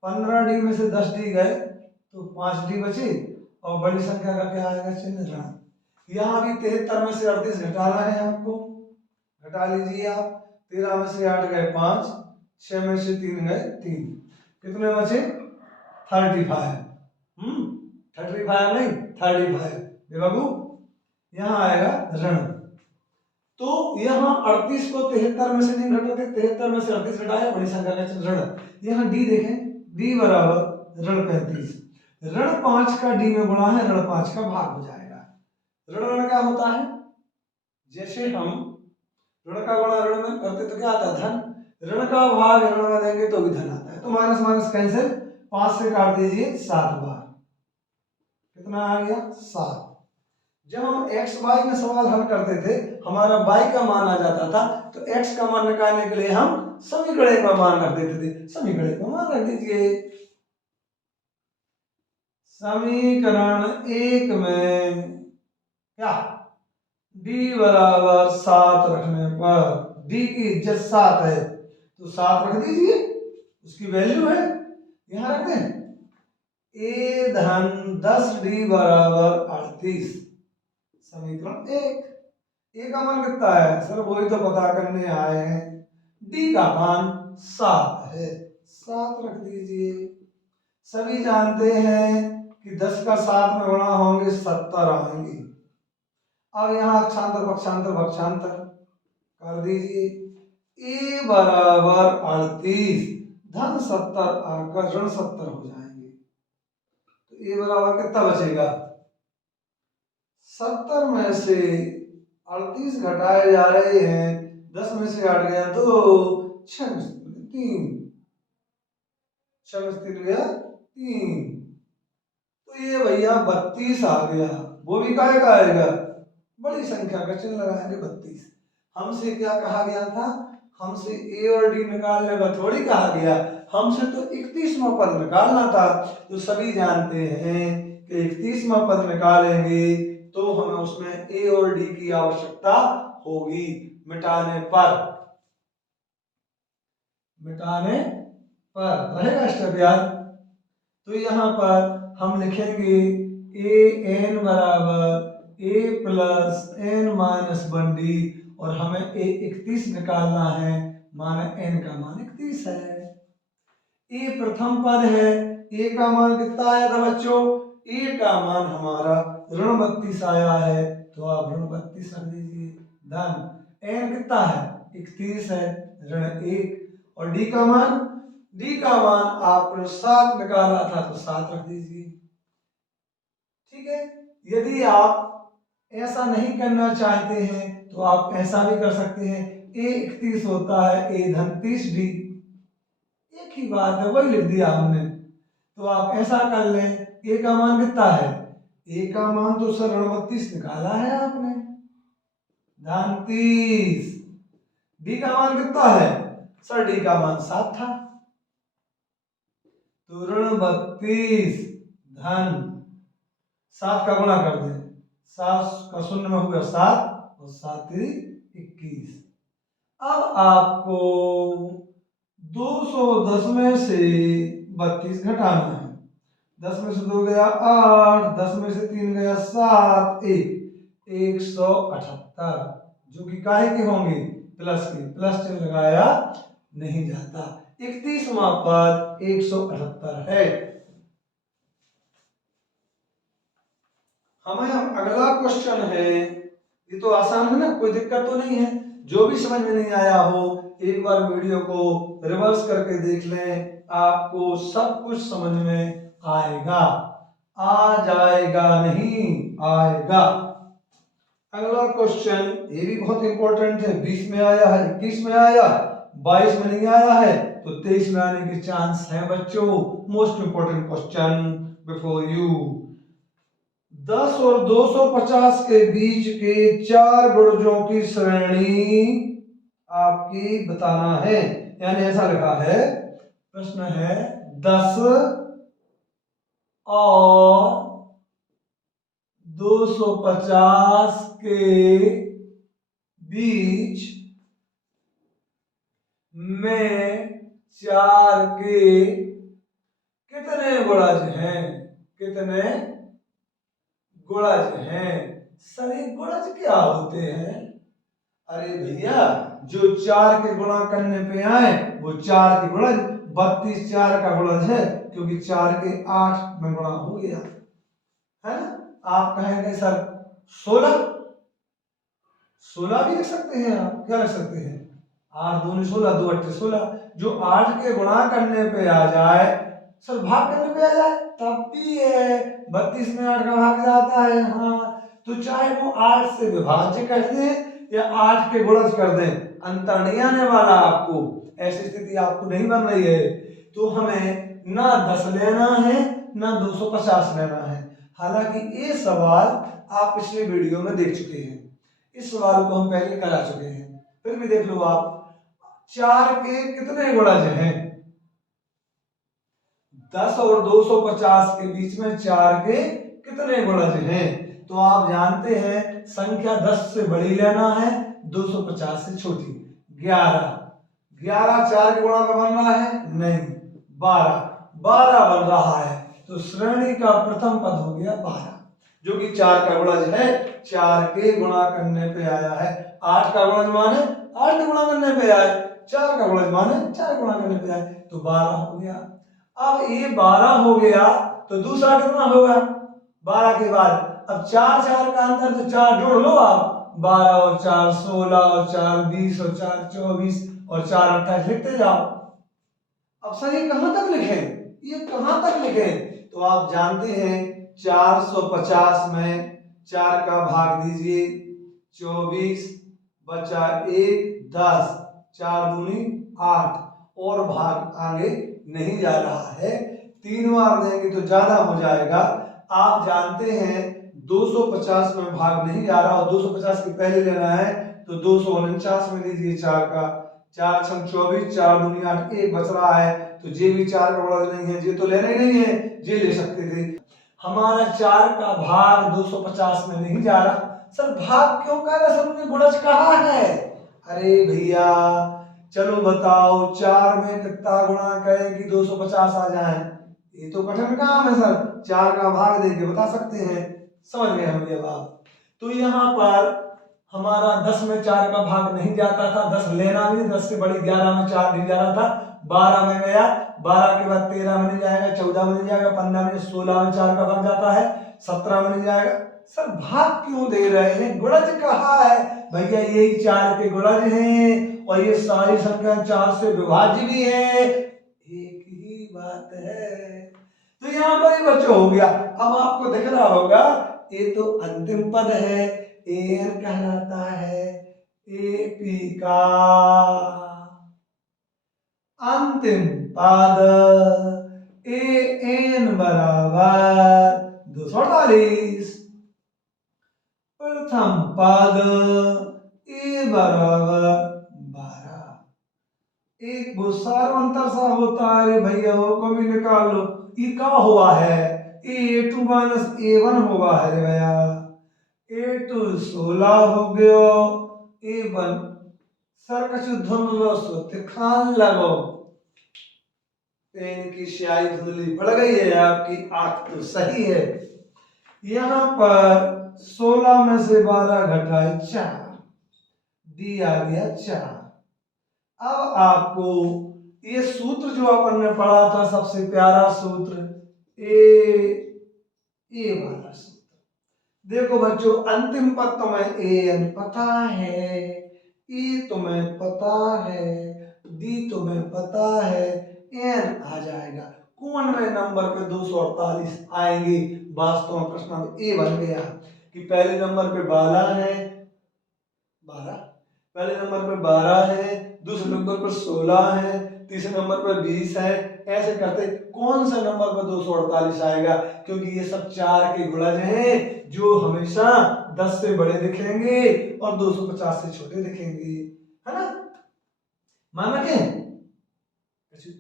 15d में से 10d गए तो 5d बचे, और बड़ी संख्या का क्या आएगा? चिन्ह ऋण। यहाँ भी 73 में से 38 घटाना है आपको, घटा लीजिए आप। 13 में से 8 गए 5, 6 में से 3 गए 3, कितने बचे? 35। 35 नहीं 35 बेबाबू, यहाँ आएगा ऋण। तो यहाँ 38 को 73 में से नहीं घटाते, 73 में से 38 घटाया, बड़ी संख्या का चिन्ह ऋण। यहाँ डी देखें, डी बराबर ऋण 35, ऋण 5 का डी में गुणा है, ऋण 5 का भाग हो जाएगा। ऋण ऋण क्या होता है? जैसे हम ऋण का गुणा ऋण में करते तो क्या आता है? धन। ऋण का भाग ऋण में देंगे तो भी धन आता है, तो माइनस माइनस कैंसिल, 5 से काट दीजिए 7 बार, कितना आ गया? 7। जब हम x y में सवाल हल करते थे, हमारा y का मान आ जाता था, तो x का मान निकालने के लिए हम समीकरण का मान रख देते थे। समीकरण का मान रख दीजिए। समीकरण 1 में क्या? d बराबर 7 रखने पर, d की इज्जत 7 है तो 7 रख दीजिए, उसकी वैल्यू है, यहां रख दें। a धन 10d बराबर 38, समीकरण 1। ए का मान कितना है सर, वही तो पता करने आए हैं। डी का मान 7 है, 7 रख दीजिए। सभी जानते हैं कि 10 का 7 में गुणा होंगे 70 आएंगे। अब यहाँ अक्षांतर पक्षांतर पक्षांतर कर दीजिए। ए बराबर 38 धन 70 आकर ऋण 70 हो जाएंगे। तो ए बराबर कितना बचेगा, 70 में से 38 घटाए जा रहे हैं, 10 में से हट गया 2, 6 में से 3, 6 में से 3 गया 3, तो ये भैया 32 आ गया। वो भी काहे का आएगा, बड़ी संख्या का चिन्ह लगाएंगे 32। हमसे क्या कहा गया था, हमसे ए और डी निकालने का थोड़ी कहा गया, हमसे तो 31वां पद निकालना था। तो सभी जानते हैं कि 31वां पद निकालेंगे तो हमें उसमें ए और डी की आवश्यकता होगी मिटाने पर रहेगा स्टेप यार। तो यहाँ पर हम लिखेंगे ए एन बराबर ए प्लस एन माइनस 1d, और हमें ए 31 निकालना है, माना एन का मान 31 है। ए प्रथम पद है, ए का मान कितना आया था बच्चों, ए का मान हमारा ऋण 32 आया है, तो आप ऋण 32 रख दीजिए। धन एन कितना है 31 है, ऋण 1, और डी का मान आपको 7 निकालना था तो 7 रख दीजिए। ठीक है, यदि आप ऐसा नहीं करना चाहते हैं तो आप ऐसा भी कर सकते हैं, ए 31 होता है ए धन 30d, एक ही बात है, वही लिख दिया हमने। तो आप ऐसा कर लें, ए का मान कितना है, ए का मान तो सर ऋण 32 निकाला है आपने, धन 30। डी का मान कितना है सर, डी का मान 7 था, तो ऋण 32 धन 7 का गुणा कर दें, 7 का शून्य में होगा 7 और 7 21। अब आपको 210 में से 32 घटाना है, 10 में से 2 गया 8, 10 में से 3 गया 7, 178, जो कि काहे के होंगे, प्लस के, प्लस चिन्ह लगाया नहीं जाता। 31वां पद 178 है। हमें अगला क्वेश्चन है, ये तो आसान है ना, कोई दिक्कत तो नहीं है। जो भी समझ में नहीं आया हो एक बार वीडियो को रिवर्स करके देख लें, आपको सब कुछ समझ में आएगा, आ जाएगा नहीं आएगा। अगला क्वेश्चन ये भी बहुत इंपॉर्टेंट है, 20 में आया है, 21 में आया, 22 में नहीं आया है, तो 23 में आने के चांस है बच्चों। Most important question before you. 10 और 250 के बीच के 4 गुणजों की श्रेणी आपकी बताना है, यानी ऐसा लिखा है, प्रश्न है 10 और 250 के बीच में 4 के कितने गुणज हैं, कितने गुणज हैं। सर ये गुणज क्या होते हैं, अरे भैया जो 4 के गुणा करने पे आए वो 4 के गुणज, 32 4 का गुणज है, क्योंकि 4 के 8 में गुणा हो गया है ना। आप कहेंगे सर 16 भी लिख सकते हैं, आप क्या लिख सकते हैं, 8 दूनी 16, 2 8 16, जो 8 के गुणा करने पे आ जाए, सर भाग करने पे आ जाए तब भी है, 32 में 8 का भाग जाता है, हाँ, तो चाहे वो 8 से विभाज्य कर दें या 8 के गुणज कर दें, अंतर नहीं आने वाला आपको, ऐसी स्थिति आपको नहीं बन रही है। तो हमें ना 10 लेना है ना 250 लेना है। हालांकि ये सवाल आप पिछले वीडियो में देख चुके हैं, इस सवाल को हम पहले करा चुके हैं, फिर भी देख लो आप, 4 के कितने गुणज हैं, 10 और 250 के बीच में 4 के कितने गुणज हैं। तो आप जानते हैं संख्या 10 से बड़ी लेना है, 250 से छोटी। 11 4 के गुणा में बन रहा है, नहीं, 12 बन रहा है, तो श्रेणी का प्रथम पद हो गया 12। जो कि 4 का गुणज है, 4 के गुणा करने पे आया है। 8 का गुणज माने 8 के गुणा करने पे आया है, 4 का गुणज माने 4 गुणा करने पे आया, तो 12 हो गया। अब ये 12 हो गया तो दूसरा कितना होगा 12 के बाद, अब 4 4 का अंतर, तो 4 जोड़ लो आप, 12 और 4 16 और 4 20 और 4 24 और 4 28 लिखते जाओ। अब सर ये कहां तक लिखें, ये कहां तक लिखें, तो आप जानते हैं 450 में 4 का भाग दीजिए, 24 बचा 1 10, 4 दूनी 8, और भाग आगे नहीं जा रहा है, 3 बार देंगे तो ज्यादा हो जाएगा। आप जानते हैं 250 में भाग नहीं जा रहा और 250 के पहले लेना है, तो 249 में लीजिए 4 का, 4 छम 24, 4 दूनी 8, 1 बच रहा है, तो जे भी 4 का गुणज नहीं है, जे तो लेना ही नहीं है, जे ले सकते थे। हमारा 4 का भाग 250 में नहीं जा रहा। सर भाग क्यों कह रहे, सर उन्हें गुणज कहा है? अरे भैया चलो बताओ 4 में कितना गुणा करें कि 250 आ जाए, ये तो कठिन काम है सर, 4 का भाग देके बता सकते हैं, समझ गए हम ये बात। तो यहाँ पर हमारा 10 में 4 का भाग नहीं जाता था, 10 लेना भी, 10 से बड़ी 11 में 4 नहीं जा रहा था, 12 में गया, 12 के बाद 13 में नहीं जाएगा, 14 में नहीं जाएगा, 15 में, 16 में 4 का भाग जाता है, 17 में नहीं जाएगा। सर भाग क्यों दे रहे हैं, गुणज कहा है भैया, यही 4 के गुणज हैं और ये सारी संख्या 4 से विभाज्य भी है, एक ही बात है। तो यहाँ पर ये बच्चों हो गया। अब आपको दिख रहा होगा ये तो अंतिम पद है, एन कहलाता है, एपी का अंतिम पद, ए एन बराबर 248, प्रथम पद ए बराबर 12। एक वो सार्वंतर सा होता है भैया, वो को भी निकाल लो, ये क्या हुआ है, a2 माइनस a1 हुआ है रे भैया, a2 16 हो गयो, a1 सर कछु धुंधलो सो दिखान लगो, पेन की स्याही धुंधली पड़ गई है, आपकी आंख तो सही है। यहाँ पर 16 में से 12 घटाए 4, डी आ गया 4। अब आपको ये सूत्र जो अपन ने पढ़ा था सबसे प्यारा सूत्र, ए वाला सूत्र, देखो बच्चों अंतिम पद तुम्हें ए एन पता है, ई तुम्हें पता है, डी तुम्हें पता है, एन आ जाएगा, कौन में नंबर पे 248 आएंगे। वास्तव में प्रश्न में ए बन गया कि पहले नंबर पे 12 है, 12 पहले नंबर पे 12 है, दूसरे नंबर पर 16 है, तीसरे नंबर पर 20 है, ऐसे करते कौन सा नंबर पर 248 आएगा, क्योंकि ये सब 4 के गुणज हैं जो हमेशा 10 से बड़े दिखेंगे और 250 से छोटे दिखेंगे, है ना, मान रखे,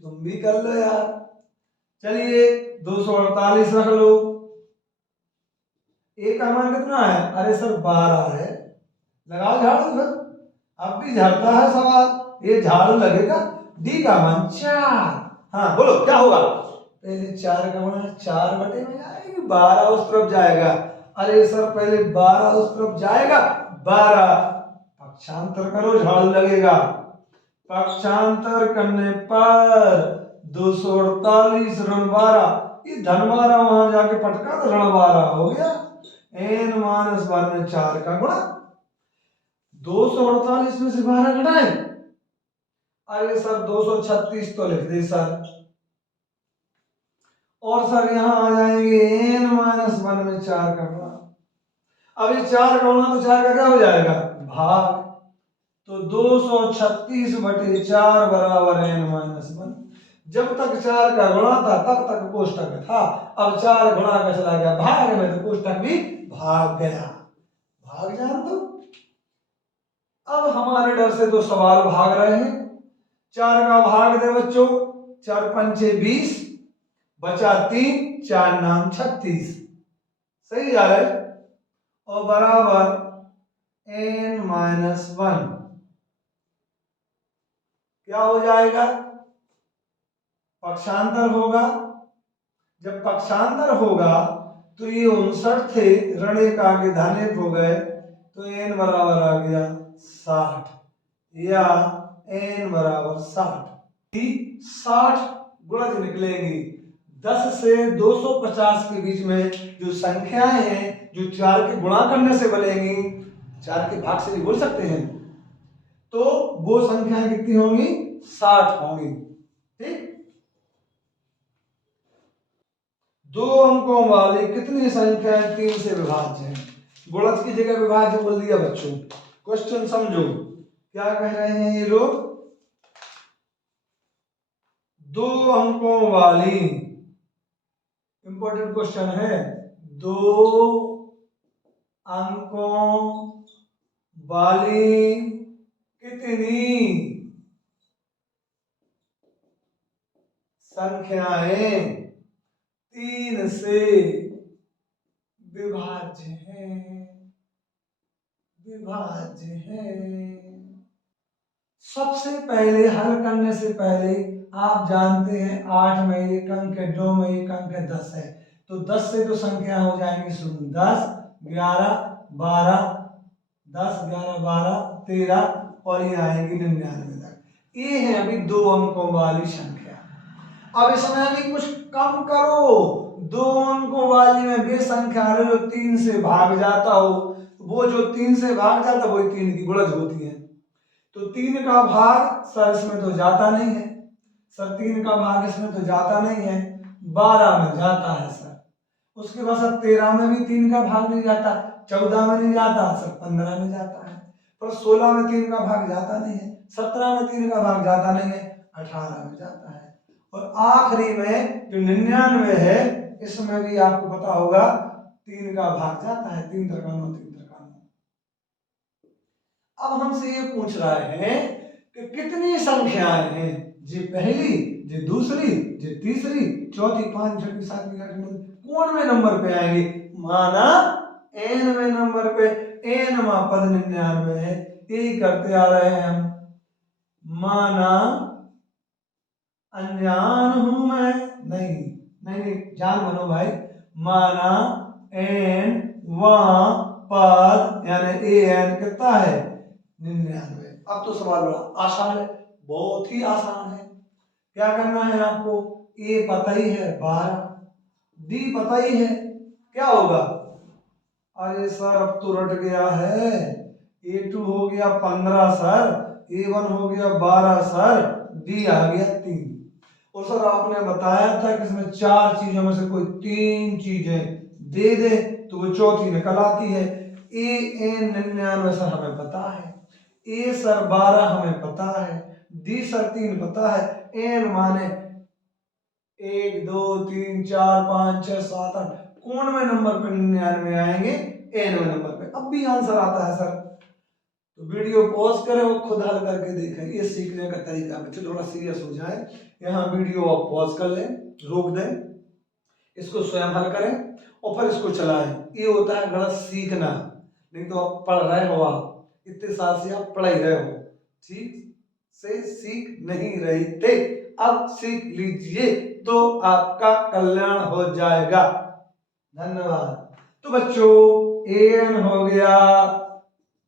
तुम भी कर लो यार। चलिए 248 रख लो, ए का मान कितना है, अरे सर 12 है, लगाओ झाड़ू फिर, अब भी झाड़ता है सवाल, ये झाड़ू लगेगा। डी का मान 4, हाँ बोलो क्या होगा, पहले 4 का गुणा 4 बटे में जाएगी, 12 उस तरफ जाएगा, अरे सर पहले 12 उस तरफ जाएगा, 12 पक्षांतर करो झाड़ू लगेगा, पक्षांतर करने पर 248 ऋण 12, ये धन 12 वहां जाके पटका तो ऋण 12 हो गया, n माइनस 1 में 4 का गुणा, 248 में से 12 घटाए, अरे सर 236 तो लिख दे सर, और सर यहां आ जाएंगे n माइनस 1 में 4 का गुणा, अब ये 4 का गुणा तो 4 का क्या हो जाएगा भाग, तो 236 बटे 4 बराबर n माइनस 1, जब तक 4 का गुणा था तब तक कोष्टक था, अब 4 गुणा का चला गया भाग में, तो कोष्टक भी भाग गया, भाग जान दो। अब हमारे डर से तो सवाल भाग रहे हैं, 4 का भाग दे बच्चों, 4 पंचे 20, बचा 3, 4 नाम 36, सही जा रहा है, और बराबर n माइनस 1 क्या हो जाएगा, पक्षांतर होगा, जब पक्षांतर होगा तो ये 59 थे, ऋण एक आगे धन एक हो गए, तो n बराबर आ गया 60 या n बराबर 60। 60 गुणज निकलेंगी। 10 से 250 के बीच में जो संख्याएं हैं जो 4 के गुणा करने से बनेंगी, 4 के भाग से भी बोल सकते हैं, तो वो संख्याएं कितनी होंगी? 60 होंगी। ठीक। 2 अंकों वाली कितनी संख्याएं 3 से विभाज्य है? गुणज की जगह विभाज्य बोल दिया बच्चों। क्वेश्चन समझो क्या कह रहे हैं ये लोग। 2 अंकों वाली, इंपॉर्टेंट क्वेश्चन है, 2 अंकों वाली कितनी संख्याएं 3 से विभाज्य है। सबसे पहले हल करने से पहले आप जानते हैं 8 में एक अंक है, 2 में एक अंक है, 10 है, तो 10 से तो संख्या हो जाएंगी शून्य। 10 11 12 10 11 12 13 और ये आएंगी 99 तक। ये है अभी 2 अंकों वाली संख्या। अब इसमें अभी कुछ कम करो। 2 अंकों वाली में वे संख्या जो 3 से भाग जाता हो, वो जो 3 से भाग जाता वही 3 की गुणज होती है। तो 3 का भाग सर इसमें तो जाता नहीं है, सर 3 का भाग इसमें तो जाता नहीं है, 12 में जाता है सर। उसके बाद सर 13 में भी 3 का भाग नहीं जाता, 14 में नहीं जाता सर, 15 में जाता है, पर 16 में 3 का भाग जाता नहीं है, 17 में 3 का भाग जाता नहीं है, 18 में जाता है, और आखिरी में जो 99 है इसमें भी आपको पता होगा 3 का भाग जाता है। 3 3 9 3 3 9। अब हमसे ये पूछ रहे हैं कि कितनी संख्याएं हैं, जी पहली, जी दूसरी, जी तीसरी, चौथी, 5 छठी 7वीं 8वीं, कौनवें नंबर पे आएंगे? माना nवें नंबर पे, nवां पद 99 है, यही करते आ रहे हैं हम। माना अनजान हूं मैं, नहीं नहीं नहीं, जान बनो भाई। माना n वां पद यानी an कितना है? 99। अब तो सवाल बड़ा आसान है, बहुत ही आसान है। क्या करना है आपको? ए पता ही है 12, डी पता ही है, क्या होगा? अरे सर अब तो रट गया है। A2 हो गया 15 सर, A1 हो गया 12 सर, डी आ गया 3। और सर आपने बताया था कि इसमें 4 चीजों में से कोई 3 चीजें दे दे तो वो चौथी निकल आती है। ए एन 99 सर हमें पता है, ए सर 12 हमें पता है, डी सर 3 पता है, एन माने 1 2 3 4 5 6 7 8, कौनवें नंबर पे 99 आएंगे? एनवें नंबर पे। अब भी आंसर आता है सर, तो वीडियो पॉज करें और खुद हल करके देखें, ये सीखने का तरीका। बच्चे थोड़ा सीरियस हो जाए, यहाँ वीडियो आप पॉज कर लें, रोक दें, इसको स्वयं हल करें और फिर इसको चलाएं। ये होता है गणित सीखना। नहीं तो आप पढ़ रहे हो, आप इतने साल से आप पढ़ ही रहे हो, ठीक से सीख नहीं रहे थे, अब सीख लीजिए तो आपका कल्याण हो जाएगा। धन्यवाद। तो बच्चों एन हो गया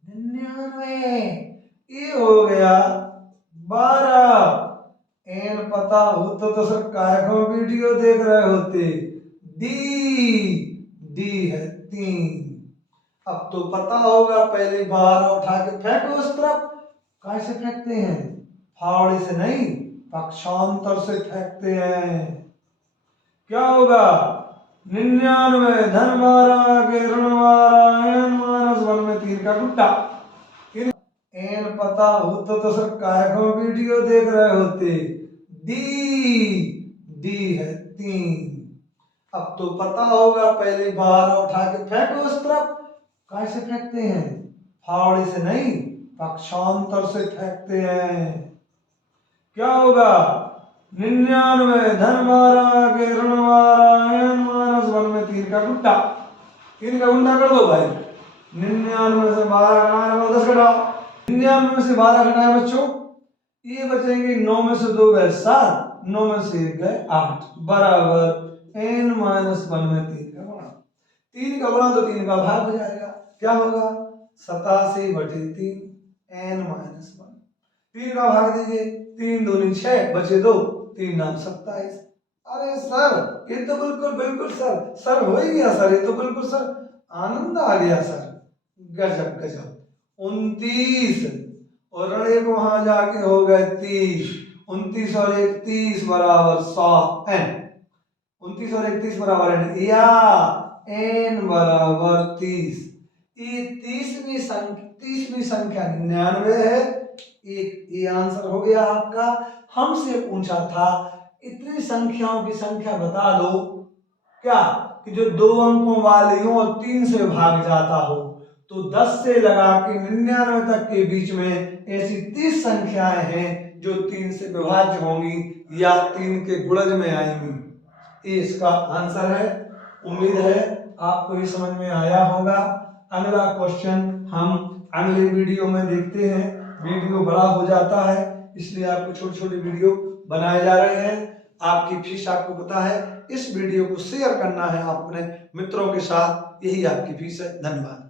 99, ए हो गया 12, एन पता होता तो सर काय को वीडियो देख रहे होते। डी है 3। अब तो पता होगा, पहले बार उठा के फेंको उस तरफ। कैसे फेंकते हैं? फावड़े से नहीं, पक्षांतर से फेंकते हैं। क्या होगा? 99 धन 12 के ऋण 12 n -1 में 3 का गुड्डा। एन पता होता तो सर काय को वीडियो देख रहे होते। डी है 3। अब तो पता होगा, पहले बार उठा के फेंको उस तरफ। कैसे फेंकते हैं? फावड़े से नहीं, पक्षांतर से फेंकते हैं। क्या होगा? 99 धन 12 के ऋण 12 n -1 में 3 का गुड्डा। 3 का गुड्डा कर दो भाई। 99 से 12 घटाए 10 घटाओ। 99 में से 12 घटाए बच्चों, ये बचेंगे 9 में से 2 गए 7, 9 में से 1 गए 8, बराबर n -1 में 3 का गुणा। 3 का गुणा तो 3 का भाग हो जाएगा, क्या होगा 87/3 n-1। 3 का भाग दीजिए, 3 दूनी 6 बचे 2, 3 नाम 27। अरे सर ये तो बिल्कुल बिल्कुल सर हो ही गया सर, ये तो बिल्कुल सर आनंद आ गया सर, गजब गजब। 29 और ऋण को वहां जाके हो गए 30, 29 और 1 30 बराबर 100 n, 29 और 1 30 बराबर n, या n बराबर 30। ये 30वीं संख्या 99 है। एक ये आंसर हो गया आपका। हमसे पूछा था इतनी संख्याओं की संख्या बता दो क्या कि जो 2 अंकों वाली हो और 3 से भाग जाता हो, तो 10 से लगा के 99 तक के बीच में ऐसी 30 संख्याएं हैं जो 3 से विभाज्य होंगी या 3 के गुणज में आएंगी। ये इसका आंसर है। उम्मीद है आपको ये समझ में आया होगा। अगला क्वेश्चन हम अगले वीडियो में देखते हैं। वीडियो बड़ा हो जाता है इसलिए आपको छोटे छोटे वीडियो बनाए जा रहे हैं। आपकी फीस आपको पता है, इस वीडियो को शेयर करना है अपने मित्रों के साथ, यही आपकी फीस है। धन्यवाद।